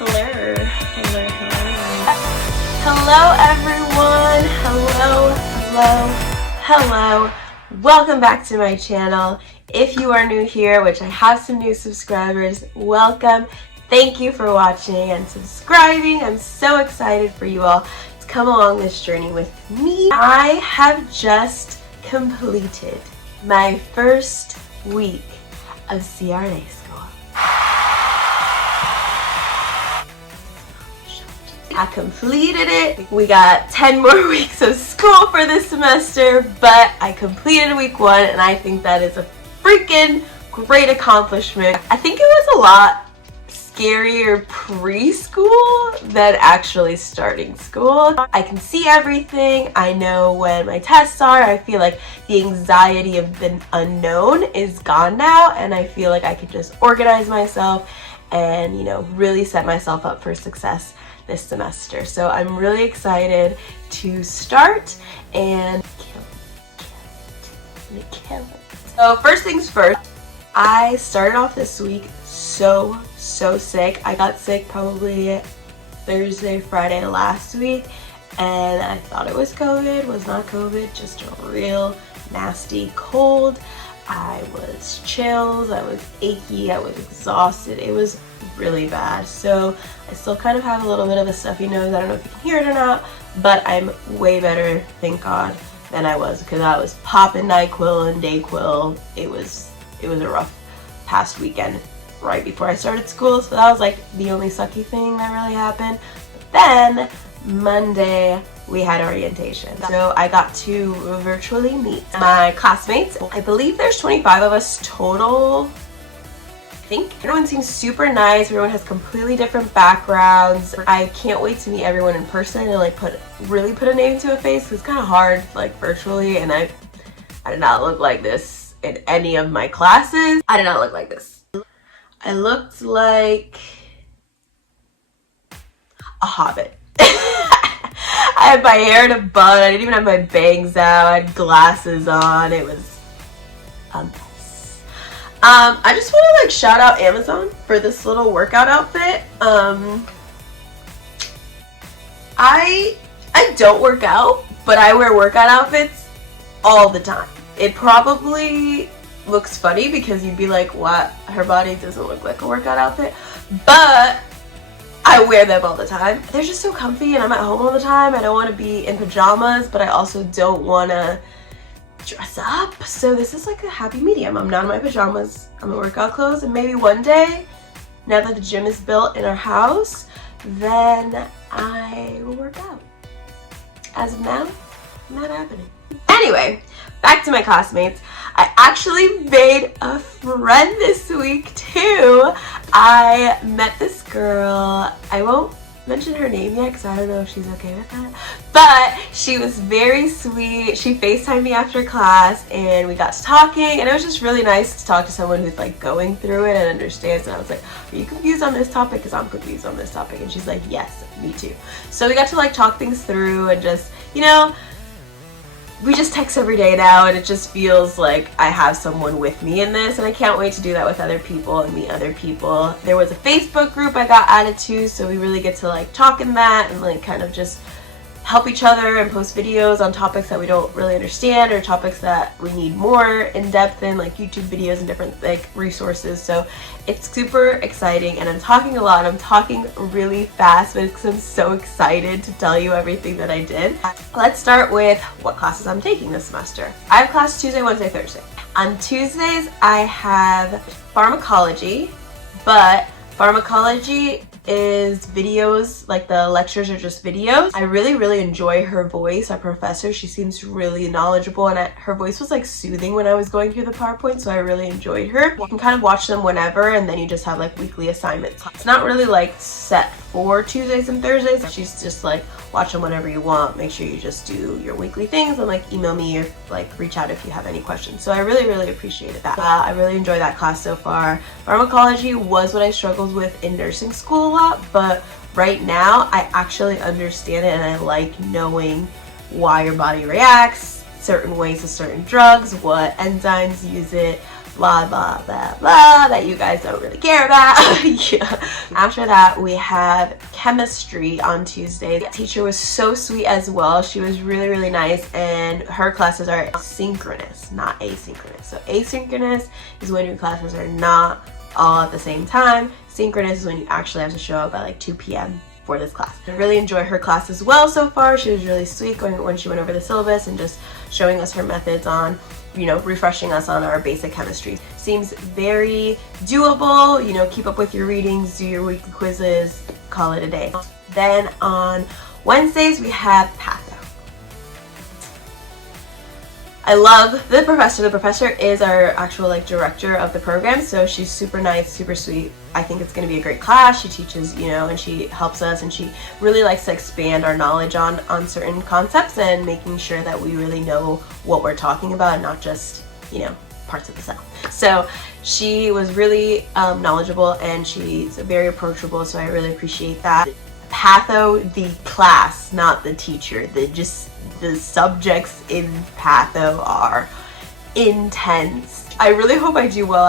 Hello, everyone. Hello. Welcome back to my channel. If you are new here, which I have some new subscribers, welcome. Thank you for watching and subscribing. I'm so excited for you all to come along this journey with me. I have just completed my first week of CRNA school. I completed it. We got 10 more weeks of school for this semester, but I completed week 1 and I think that is a freaking great accomplishment. I think it was a lot scarier preschool than actually starting school. I can see everything. I know when my tests are. I feel like the anxiety of the unknown is gone now, and I feel like I can just organize myself and, you know, really set myself up for success this semester. So I'm really excited to start and kill it. So first things first, I started off this week so sick. I got sick probably Thursday, Friday last week, and I thought it was COVID. Was not COVID, just a real nasty cold. I was chills, I was achy, I was exhausted. It was really bad. So I still kind of have a little bit of a stuffy nose. I don't know if you can hear it or not, but I'm way better, thank God, than I was, because I was popping NyQuil and Dayquil. It was a rough past weekend right before I started school, so that was like the only sucky thing that really happened. But then Monday we had orientation, so I got to virtually meet my classmates. I believe there's 25 of us total. I think everyone seems super nice. Everyone has completely different backgrounds. I can't wait to meet everyone in person and like really put a name to a face. It's kind of hard like virtually, and I did not look like this in any of my classes. I did not look like this. I looked like a hobbit. I had my hair in a bun. I didn't even have my bangs out. I had glasses on. It was a mess. I just want to like shout out Amazon for this little workout outfit. I don't work out, but I wear workout outfits all the time. It probably looks funny because you'd be like, what? Her body doesn't look like a workout outfit. But I wear them all the time. They're just so comfy, and I'm at home all the time. I don't want to be in pajamas, but I also don't want to dress up. So this is like a happy medium. I'm not in my pajamas. I'm in workout clothes, and maybe one day, now that the gym is built in our house, then I will work out. As of now, not happening. Anyway, back to my classmates. I actually made a friend this week too. I met this girl. I won't mention her name yet because I don't know if she's okay with that. But she was very sweet. She FaceTimed me after class and we got to talking, and it was just really nice to talk to someone who's like going through it and understands. And I was like, are you confused on this topic? Because I'm confused on this topic. And she's like, yes, me too. So we got to like talk things through and just, you know, we just text every day now, and it just feels like I have someone with me in this, and I can't wait to do that with other people and meet other people. There was a Facebook group I got added to, so we really get to like talk in that and like kind of just help each other and post videos on topics that we don't really understand or topics that we need more in depth in, like YouTube videos and different like resources. So it's super exciting, and I'm talking a lot. I'm talking really fast because I'm so excited to tell you everything that I did. Let's start with what classes I'm taking this semester. I have class Tuesday, Wednesday, Thursday. On Tuesdays I have pharmacology, but pharmacology is videos, like the lectures are just videos. I really enjoy her voice. Our professor, she seems really knowledgeable, and her voice was like soothing when I was going through the PowerPoint, so I really enjoyed her. You can kind of watch them whenever, and then you just have like weekly assignments. It's not really like set for Tuesdays and Thursdays. She's just like, watch them whenever you want. Make sure you just do your weekly things and like email me or like reach out if you have any questions. So I really appreciated that. I really enjoy that class so far. Pharmacology was what I struggled with in nursing school a lot, but right now I actually understand it, and I like knowing why your body reacts certain ways to certain drugs, what enzymes use it, blah blah blah blah that you guys don't really care about. Yeah. After that we have chemistry on Tuesday. The teacher was so sweet as well. She was really nice, and her classes are synchronous, not asynchronous. So asynchronous is when your classes are not all at the same time. Synchronous is when you actually have to show up at like 2 p.m. for this class. I really enjoy her class as well so far. She was really sweet when she went over the syllabus and just showing us her methods on, you know, refreshing us on our basic chemistry. Seems very doable, you know, keep up with your readings, do your weekly quizzes, call it a day. Then on Wednesdays we have patho. I love the professor. The professor is our actual like director of the program, so she's super nice, super sweet. I think it's going to be a great class. She teaches, you know, and she helps us, and she really likes to expand our knowledge on certain concepts and making sure that we really know what we're talking about and not just, you know, parts of the cell. So she was really knowledgeable, and she's very approachable, so I really appreciate that. Patho, the class, not the teacher. The subjects in patho are intense. I really hope I do well.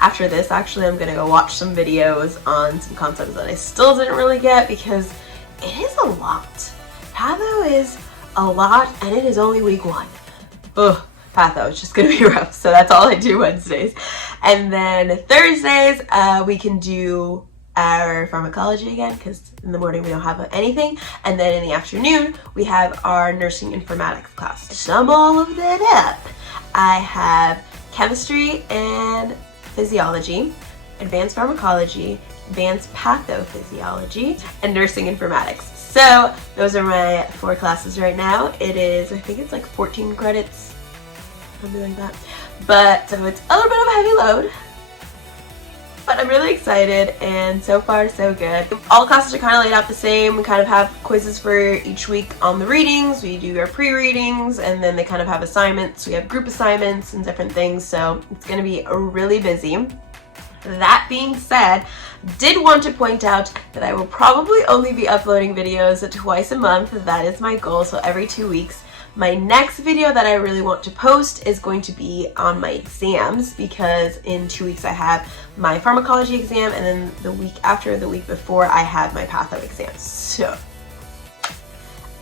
After this, actually, I'm gonna go watch some videos on some concepts that I still didn't really get, because it is a lot. Patho is a lot, and it is only week 1. Ugh, patho is just gonna be rough. So that's all I do Wednesdays. And then Thursdays, we can do our pharmacology again, because in the morning we don't have anything, and then in the afternoon we have our nursing informatics class. To sum all of that up, I have chemistry and physiology, advanced pharmacology, advanced pathophysiology, and nursing informatics. So those are my 4 classes right now. It is, I think it's like 14 credits, something like that. But so it's a little bit of a heavy load, but I'm really excited, and so far so good. All classes are kind of laid out the same. We kind of have quizzes for each week on the readings. We do our pre-readings, and then they kind of have assignments. We have group assignments and different things, so it's going to be really busy. That being said, did want to point out that I will probably only be uploading videos twice a month. That is my goal, so every 2 weeks. My next video that I really want to post is going to be on my exams, because in 2 weeks I have my pharmacology exam, and then the week after, the week before, I have my patho exam. So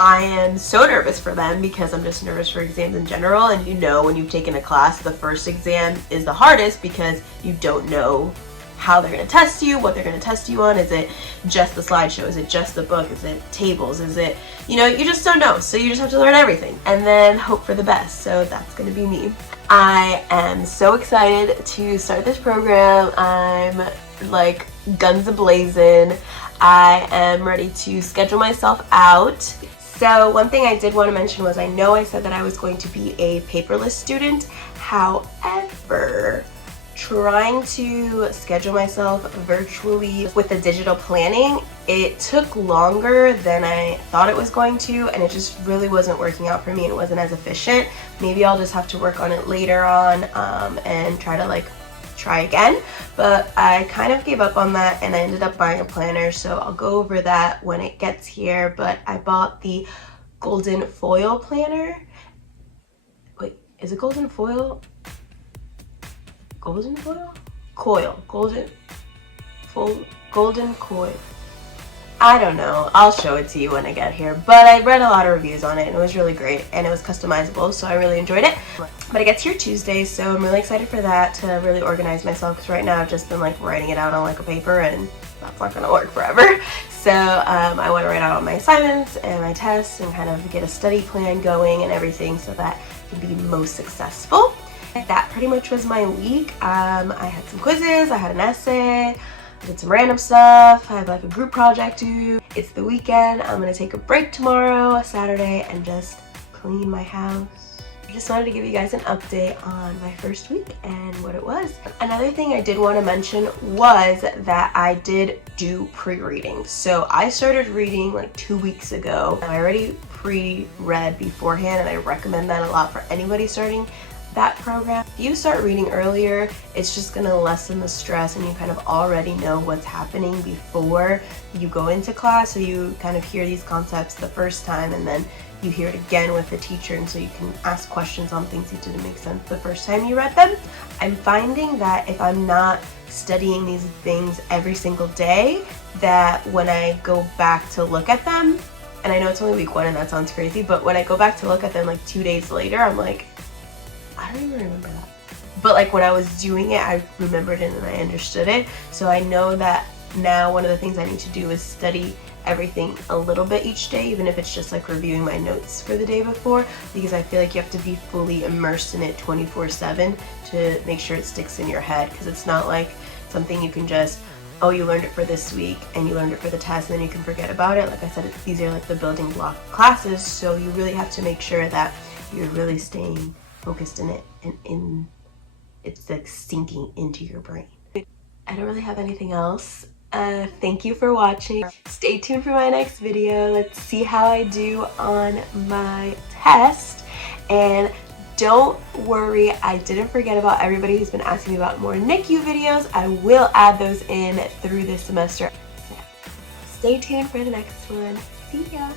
I am so nervous for them, because I'm just nervous for exams in general. And you know, when you've taken a class, the first exam is the hardest, because you don't know how they're going to test you, what they're going to test you on. Is it just the slideshow? Is it just the book? Is it tables? Is it, you know, you just don't know. So you just have to learn everything and then hope for the best. So that's going to be me. I am so excited to start this program. I'm like guns a-blazing. I am ready to schedule myself out. So one thing I did want to mention was, I know I said that I was going to be a paperless student. However, trying to schedule myself virtually with the digital planning, it took longer than I thought it was going to, and it just really wasn't working out for me, and it wasn't as efficient. Maybe I'll just have to work on it later on and try again. But I kind of gave up on that, and I ended up buying a planner, so I'll go over that when it gets here. But I bought the golden foil planner. Wait, is it golden foil? Golden foil? Coil. Golden coil. I don't know. I'll show it to you when I get here. But I read a lot of reviews on it, and it was really great, and it was customizable, so I really enjoyed it. But it gets here Tuesday, so I'm really excited for that, to really organize myself, because right now I've just been like writing it out on like a paper, and that's not gonna work forever. So I want to write out all my assignments and my tests, and kind of get a study plan going and everything, so that I can be most successful. That pretty much was my week. I had some quizzes, I had an essay, I did some random stuff, I have like a group project due. It's the weekend. I'm gonna take a break tomorrow, Saturday, and just clean my house. I just wanted to give you guys an update on my first week and what it was. Another thing I did want to mention was that I did do pre-reading. So I started reading like 2 weeks ago. I already pre-read beforehand, and I recommend that a lot for anybody starting that program. If you start reading earlier, it's just gonna lessen the stress and you kind of already know what's happening before you go into class, so you kind of hear these concepts the first time and then you hear it again with the teacher, and so you can ask questions on things that didn't make sense the first time you read them. I'm finding that if I'm not studying these things every single day, that when I go back to look at them, and I know it's only week 1 and that sounds crazy, but when I go back to look at them like 2 days later, I'm like, I don't even remember that. But like when I was doing it, I remembered it and I understood it. So I know that now one of the things I need to do is study everything a little bit each day, even if it's just like reviewing my notes for the day before, because I feel like you have to be fully immersed in it 24/7 to make sure it sticks in your head, because it's not like something you can just, oh, you learned it for this week and you learned it for the test and then you can forget about it. Like I said, these are like the building block classes, so you really have to make sure that you're really staying focused in it and it's like sinking into your brain. I don't really have anything else. Thank you for watching. Stay tuned for my next video. Let's see how I do on my test. And don't worry, I didn't forget about everybody who's been asking me about more NICU videos. I will add those in through this semester. Stay tuned for the next one. See ya!